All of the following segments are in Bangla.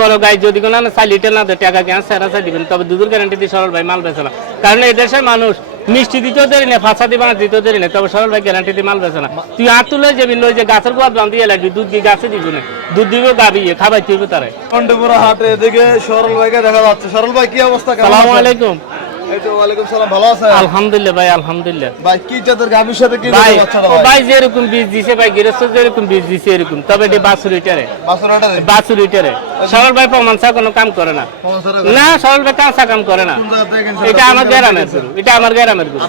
বড় গাই যদি কোনো 4 লিটার না দেয় টাকা কেন সেরা দিবেন, তবে দুধের গ্যারান্টি দিয়ে সরল ভাই মাল বেচে না। কারণ এই দেশের মানুষ মিষ্টি দিতেও দেরি না, ফাঁসা দিবা না দিতেও দেরি না, তবে সরল ভাই গ্যারান্টি দিয়ে মাল বেচে না। তুই হাত তুলে যাবি লই যে গাছের গোয়াত বান্ধিয়ে লাগবি, দুধ কি গাছে দিব না, দুধ দিব গাবি খাবাই তুইব তারে। কন্টেপুরা হাটে এদিকে সরল ভাইকে দেখা যাচ্ছে। সরল ভাই কি অবস্থা? আসসালামু আলাইকুম। এই তো ওয়ালাইকুম সালাম, ভালো আছেন? আলহামদুলিল্লাহ ভাই, আলহামদুলিল্লাহ। ভাই কি জাতের গাভীর সাথে কি ভাই বাচ্চাটা ভাই যেরকম বীজ দিছে ভাই, গৃহস্থ যেরকম বীজ দিছে এরকম, তবে এটি 52 লিটারে বাছুরটা 52 লিটারে। সরল ভাই প্রমাণ ছাড়া কোনো কাম করে না, না সরল ভাই কাঁচা কাম করে না। এটা আমার গ্রামের গরু, এটা আমার গ্রামের গরু,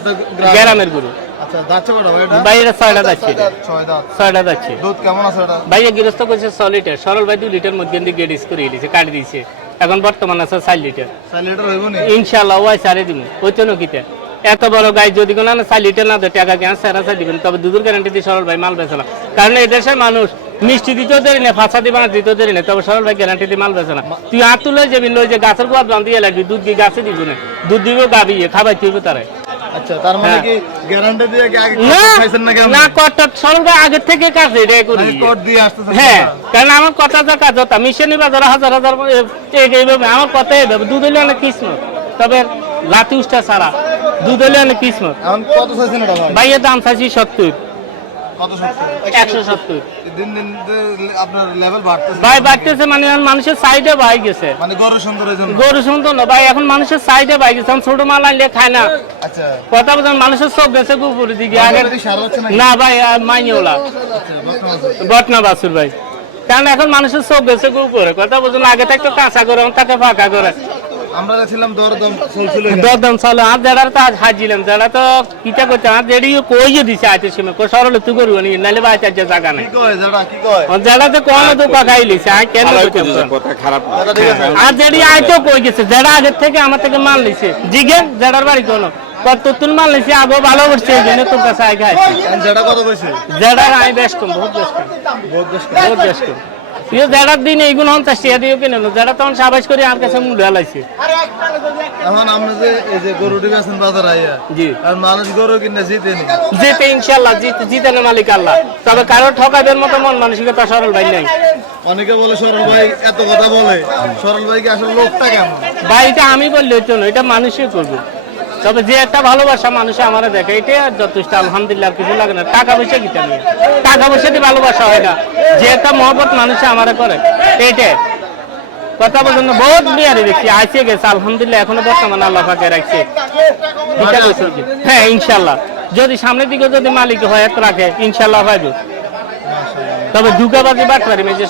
গ্রামের গরু। আচ্ছা দাঁতটা কত ভাই এটা? ভাই এটা 6টা যাচ্ছে, 6 দাঁত। 6টা যাচ্ছে। দুধ কেমন আছে এটা? ভাই গৃহস্থ করছে 6 লিটার, সরল ভাই 2 লিটার মধ্যে দিয়ে গেডিস করে দিয়েছে, কাটি দিয়েছে। এখন বর্তমান আছে 4 লিটার। 4 লিটার হইব নি ইনশাআল্লাহ ওই সারে দিব। ওই তো নকিতে এত বড় গাই যদি কোনো 4 লিটার না দেয় টাকা কেন সেরা দিবেন, তবে দুধের গ্যারান্টি দিয়ে সরল ভাই মাল বেচে না। কারণ এই দেশের মানুষ মিষ্টি দিতেও দেরি না, ফাঁসা দিবা না দিতেও দেরি না, তবে সরল ভাই গ্যারান্টি দিয়ে মাল বেচে না। তুই হাত তুলে যাবি লই যে গাছের গোয়াত বান্ধিয়ে লাগবি, দুধ কি গাছে দিব না, দুধ দিব গাবি খাবাই তুইব তারে। আচ্ছা তার মানে কি গ্যারান্টি দিয়ে কি আগে না খাইছেন নাকি? না কত সরল ভাই আগে থেকে কাছে এটাই করি। কোড দিয়ে আসতেছে। হ্যাঁ কারণ আমার কথা যা কাজ হতা মিশনি বাজার হাজার হাজার এইভাবে আমার কথাই এইভাবে দুধ হইলে অনেক কিসমত, তবে লাতি উষ্টা ছাড়া দুধ হইলে অনেক কিসমত। এখন কত চাইছেন এটা ভাই? ভাইয়ের দাম চাইছি 70, কত 70? 170। দিন দিন আপনার লেভেল বাড়তেছে। ভাই বাড়তেছে মানে মানুষের সাইডে বাই গেছে, মানে গরু সুন্দরের জন্য। গরু শুনতো না ভাই, এখন মানুষের সাইডে বাই গেছে। ছোট মাল আনলে খায় না, আচ্ছা কথা বলছেন মানুষের চোখ গেছে কুকুরের দিকে। আগে কি সার হচ্ছে নাকি? না ভাই মাইনেওলা বটনা বাসুর ভাই, কারণ এখন মানুষের চোখ গেছে কুকুরে। কথা বলছেন আগে থাকতো কাঁচা করে তাকে ফাঁকা করে আমরা ছিলাম দরদম চলছিল। দরদম চলো আর যারা তো হাজিলাম, যারা তো কিটা করতে আর যেডি কইয়ে দিছে আইতে সময় কো সরলে তুই করবো নি, নালে ভাই চার্জে জায়গা নাই। কি কয় যারা কি কয়? যারা তো কোন তো কাকাইলিছে আই কেন কথা খারাপ না। ঠিক আছে। আর যেডি আইতো কই গেছে, যারা আগে থেকে আমার থেকে মাল নিছে জিগে যারার বাড়ি কোন কত তুল মাল নিছে আগে ভালো করছে এই জন্য তোর কাছে আই খাইছে। যারা কত কইছে? যারা আই বেশ কম, বহুত বেশ কম, বহুত বেশ বহুত বেশ কম। ইয়ে যারা দিন এইগুলো 50 টাকা দিও কিনে যারা তখন সাবাস করে আর কাছে মূল্য হালাইছে। এখন আমরা যে এই যে গরু দিবেছেন বাজার আইয়া, জি আর মানুষ গরু কিনে জিতেনি। জিতে ইনশাআল্লাহ জিতেন মালিক আল্লাহ, তবে কারো ঠকাবের মতো মন মানসিকতা সরল ভাই নাই। অনেকে বলে সরল ভাই এত কথা বলে, সরল ভাই কি আসলে লোকটা কেমন? ভাই এটা আমি বললে হইতো না, এটা মানুষই করবে। তবে যে একটা ভালোবাসা মানুষে আমার দেখে এটা যথেষ্ট, আলহামদুলিল্লাহ। আর কিছু লাগে না, টাকা পয়সা কিটা নিয়ে টাকা পয়সা দিয়ে ভালোবাসা হয় না, যে একটা মহব্বত মানুষে আমারে করে এইটা। কথা বলছেন বহুত বিয়ারি দেখছি আইসে গেছে, আলহামদুলিল্লাহ এখনো বর্তমানে আল্লাহ পাকে রাখছে। হ্যাঁ ইনশাল্লাহ যদি সামনের দিকে যদি মালিক হয় রাখে ইনশাল্লাহ পাইব, তবে ধুকাবাজি বাটপারি মেজে